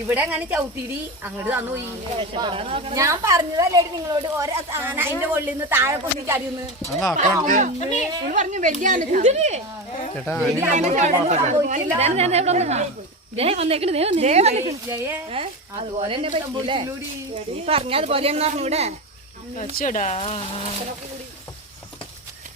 ഇവിടെ അങ്ങനെ ചവിത്തിരി അങ്ങോട്ട് തന്നു ഞാൻ പറഞ്ഞതല്ലേ നിങ്ങളോട് ഓരോ ആന അതിന്റെ കൊള്ളിന്ന് താഴെ പൊന്നിച്ചടിയുന്നു അതുപോലെ തന്നെ പറഞ്ഞ അതുപോലെ പറഞ്ഞൂടെ ചേടാ